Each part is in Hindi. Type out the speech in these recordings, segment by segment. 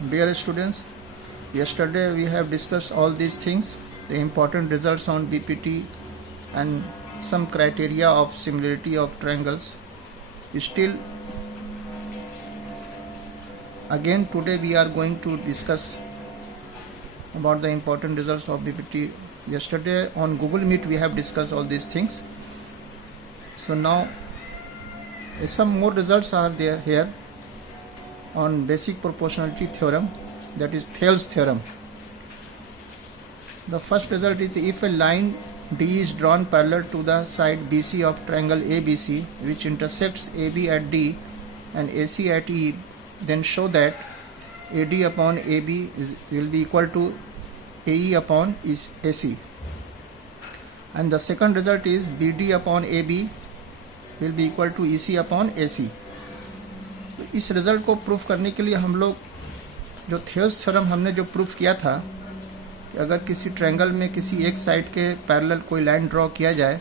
Dear students, yesterday we have discussed all these things, the important results on BPT and some criteria of similarity of triangles. Still, again today we are going to discuss about the important results of BPT. Yesterday on Google Meet we have discussed all these things. So now some more results are there here on basic proportionality theorem, that is Thales theorem. The first result is, if a line D is drawn parallel to the side BC of triangle ABC which intersects AB at D and AC at E, then show that AD upon AB will be equal to AE upon AC. And the second result is, BD upon AB will be equal to EC upon AC. इस रिजल्ट को प्रूफ करने के लिए हम लोग जो थेल्स थ्योरम हमने जो प्रूफ किया था कि अगर किसी ट्रायंगल में किसी एक साइड के पैरेलल कोई लाइन ड्रॉ किया जाए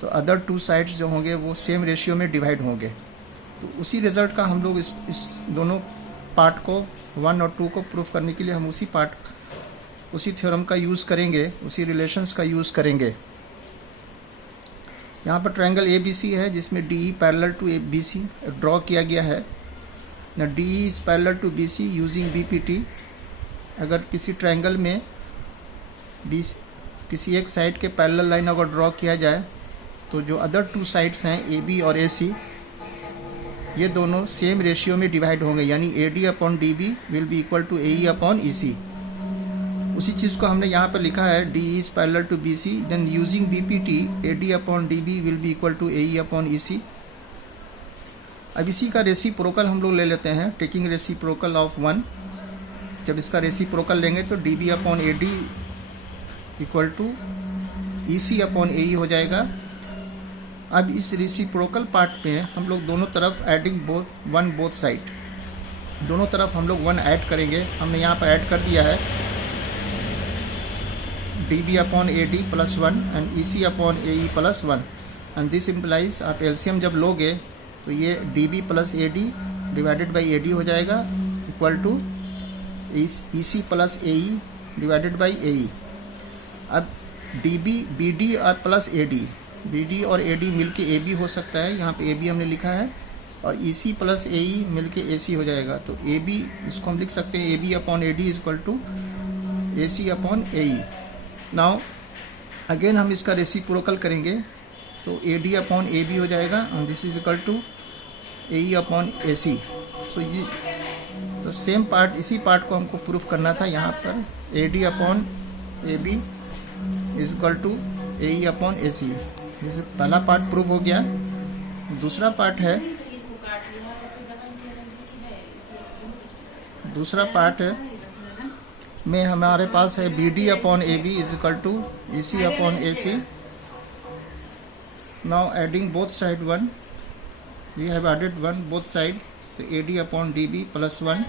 तो अदर टू साइड्स जो होंगे वो सेम रेशियो में डिवाइड होंगे, तो उसी रिजल्ट का हम लोग इस दोनों पार्ट को 1 और 2 को प्रूफ करने के लिए हम उसी थ्योरम का यूज़ करेंगे, उसी रिलेशंस का यूज़ करेंगे। यहाँ पर ट्रायंगल ABC है जिसमें DE parallel to BC draw किया गया है। Now DE is parallel to BC using BPT। अगर किसी ट्रायंगल में किसी एक साइड के पैरेलल लाइन अगर ड्रॉ किया जाए तो जो अदर टू साइड्स हैं AB और AC ये दोनों सेम रेशियो में डिवाइड होंगे, यानी AD upon DB will be equal to AE upon EC। उसी चीज़ को हमने यहाँ पर लिखा है, DE is parallel to BC, then using BPT AD upon DB will be equal to AE upon EC। अब इसी का रेसिप्रोकल हम लोग ले लेते हैं, टेकिंग रेसिप्रोकल ऑफ 1। जब इसका रेसिप्रोकल लेंगे तो DB upon AD equal to EC upon AE हो जाएगा। अब इस रेसिप्रोकल पार्ट में हम लोग दोनों तरफ एडिंग बोथ साइड, दोनों तरफ हम लोग 1 ऐड करेंगे। हमने यहाँ पर ऐड कर दिया है DB upon AD plus 1 and EC upon AE plus 1, and this implies आप एलसीएम जब लोगे तो ये DB plus AD divided by AD हो जाएगा equal to EC plus AE divided by AE। अब DB BD और प्लस BD और AD मिलके AB हो सकता है, यहाँ पे AB हमने लिखा है, और EC प्लस AE मिलके AC हो जाएगा। तो AB इसको हम लिख सकते हैं AB upon AD is equal to AC upon AE। Now again हम इसका रेसिप्रोकल करेंगे तो AD अपॉन AB हो जाएगा and this is equal to AE upon AC। So ये तो सेम पार्ट, इसी पार्ट को हमको प्रूफ करना था। यहाँ पर AD upon AB is equal to AE upon AC। जैसे पहला पार्ट प्रूफ हो गया। दूसरा पार्ट है में हमारे पास है BD upon AB is equal to EC upon AC। Now adding both side 1, we have added 1 both side, so AD upon DB plus 1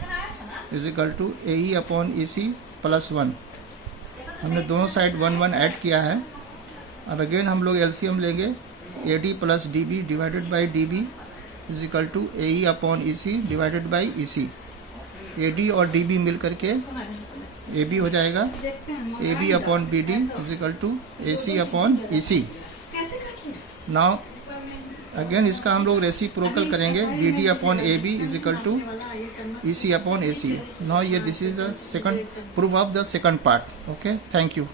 is equal to AE upon EC plus 1। हमने दोनों साइड 1 1 ऐड किया है। अब अगेन हम लोग LCM लेंगे, AD plus DB divided by DB is equal to AE upon EC divided by EC। AD और DB मिल करके AB हो जाएगा, AB upon BD is equal to AC upon EC। Now again इसका हम लोग रेसिप्रोकल करेंगे, BD upon AB is equal to EC upon AC। Now ये this is the second proof of the second part. Okay, thank you.